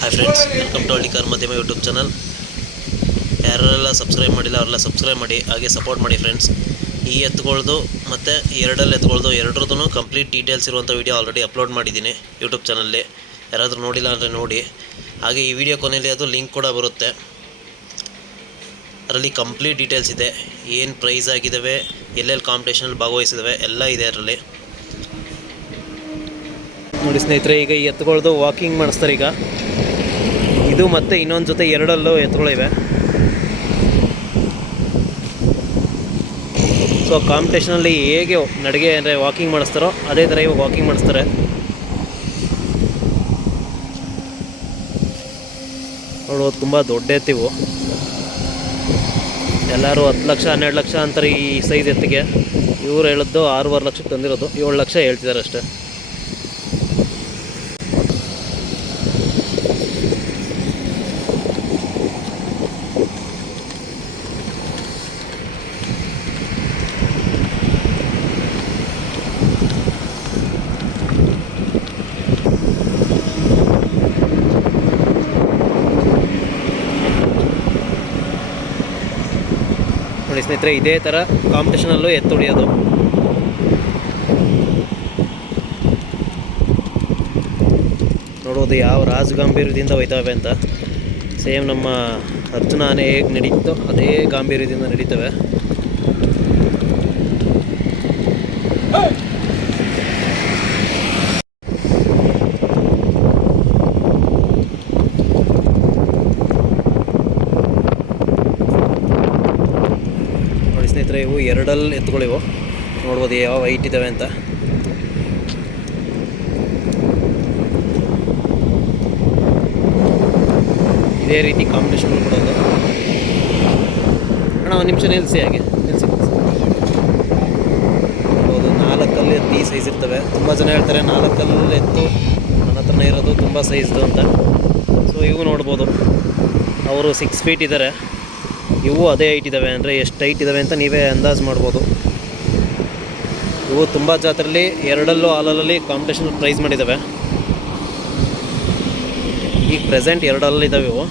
Hi friends welcome to Hallikar ಮಾಧ್ಯಮ YouTube channel ಯಾರೆಲ್ಲ subscribe ಮಾಡಿಲ್ಲ, ಅವರೆಲ್ಲ ಸಬ್ಸ್ಕ್ರೈಬ್ ಮಾಡಿ, ಹಾಗೆ ಸಪೋರ್ಟ್ ಮಾಡಿ ಫ್ರೆಂಡ್ಸ್ ಈ ಎತ್ತುಗಳ್ದು ಮತ್ತು ಎರಡಲ್ಲಿ ಎತ್ತುಗಳ್ದು ಎರಡರದ್ದು ಕಂಪ್ಲೀಟ್ ಡೀಟೇಲ್ಸ್ ಇರುವಂಥ ವೀಡಿಯೋ ಆಲ್ರೆಡಿ ಅಪ್ಲೋಡ್ ಮಾಡಿದ್ದೀನಿ ಯೂಟ್ಯೂಬ್ ಚಾನಲ್ಲಿ ಯಾರಾದರೂ ನೋಡಿಲ್ಲ ಅಂದರೆ ನೋಡಿ. ಹಾಗೆ ಈ ವಿಡಿಯೋ ಕೊನೆಯಲ್ಲಿ ಅದು ಲಿಂಕ್ ಕೂಡ ಬರುತ್ತೆ. ಅದರಲ್ಲಿ ಕಂಪ್ಲೀಟ್ ಡೀಟೇಲ್ಸ್ ಇದೆ. ಏನು ಪ್ರೈಸ್ ಆಗಿದ್ದಾವೆ ಎಲ್ಲೆಲ್ಲಿ ಕಾಂಪಿಟೇಷನಲ್ಲಿ ಭಾಗವಹಿಸಿದ್ದಾವೆ ಎಲ್ಲ ಇದೆ ಅದರಲ್ಲಿ. ನೋಡಿ ಸ್ನೇಹಿತರೆ, ಈಗ ಈ ವಾಕಿಂಗ್ ಮಾಡಿಸ್ತಾರೆ ಈಗ. ಇದು ಮತ್ತೆ ಇನ್ನೊಂದು ಜೊತೆ ಎರಡಲ್ಲೂ ಎತ್ತುಗಳಿವೆ. ಸೊ ಕಾಂಪಿಟೇಷನಲ್ಲಿ ಹೇಗೆ ನಡಿಗೆ ಅಂದರೆ ವಾಕಿಂಗ್ ಮಾಡಿಸ್ತಾರೋ, ಅದೇ ಥರ ಇವಾಗ ವಾಕಿಂಗ್ ಮಾಡಿಸ್ತಾರೆ. ನೋಡೋದು ತುಂಬ ದೊಡ್ಡ ಎತ್ತಿವು ಎಲ್ಲರೂ ಹತ್ತು ಲಕ್ಷ, ಹನ್ನೆರಡು ಲಕ್ಷ ಅಂತಾರೆ ಈ ಸೈಜ್ ಎತ್ತಿಗೆ. ಇವ್ರು ಹೇಳಿದ್ದು ಆರೂವರೆ ಲಕ್ಷಕ್ಕೆ ತಂದಿರೋದು. ಏಳು ಲಕ್ಷ ಹೇಳ್ತಿದ್ದಾರೆ ಅಷ್ಟೇ. ನೋಡಿ ಸ್ನೇಹಿತರೆ, ಇದೇ ಥರ ಕಾಂಪಿಟೇಷನಲ್ಲೂ ಎತ್ತು ಹೊಡೆಯೋದು. ನೋಡೋದು ಯಾವ ರಾಜ ಗಾಂಭೀರ್ಯದಿಂದ ಹೋಯ್ತವೆ ಅಂತ. ಸೇಮ್ ನಮ್ಮ ಅರ್ಜುನ ಆನೆ ಹೇಗೆ ನಡೀತೋ ಅದೇ ಗಾಂಭೀರ್ಯದಿಂದ ನಡೀತವೆ ನೋಡಿ ಸ್ನೇಹಿತರೆ ಇವು ಎರಡಲ್ಲಿ ಎತ್ತುಗಳಿವು. ನೋಡ್ಬೋದು ಯಾವ ಹೈಟ್ ಇದ್ದಾವೆ ಅಂತ. ಇದೇ ರೀತಿ ಕಾಂಪಿಟೇಷನ್ ಕೊಡೋದು ಅಣ್ಣ, ಒಂದು ನಿಮಿಷ ನಿಲ್ಲಿಸಿ ಹಾಗೆ. ನಿಲ್ಲಿಸಿ ಹೌದು ನಾಲ್ಕಲ್ಲಿ ಎತ್ತಿ ಸೈಜ್ ಇರ್ತವೆ. ತುಂಬ ಜನ ಹೇಳ್ತಾರೆ, ನಾಲ್ಕಲ್ಲಿ ಎತ್ತು ನನ್ನ ಹತ್ರನೇ ಇರೋದು, ತುಂಬ ಸೈಜ್ದು ಅಂತ. ಸೊ ಇವು ನೋಡ್ಬೋದು. ಅವರು ಸಿಕ್ಸ್ ಫೀಟ್ ಇದ್ದಾರೆ ಇವು ಅದೇ ಹೈಟ್ ಇದ್ದಾವೆ ಅಂದರೆ ಎಷ್ಟು ಹೈಟ್ ಇದ್ದಾವೆ ಅಂತ ನೀವೇ ಅಂದಾಜು ಮಾಡ್ಬೋದು. ಇವು ತುಂಬ ಜಾತ್ರೆಯಲ್ಲಿ ಎರಡಲ್ಲೂ ಹಾಲಲ್ಲಿ ಕಾಂಪಿಟೇಷನ್ ಪ್ರೈಸ್ ಮಾಡಿದ್ದಾವೆ ಈಗ ಪ್ರೆಸೆಂಟ್ ಎರಡಲ್ಲಿದ್ದಾವೆ ಇವು.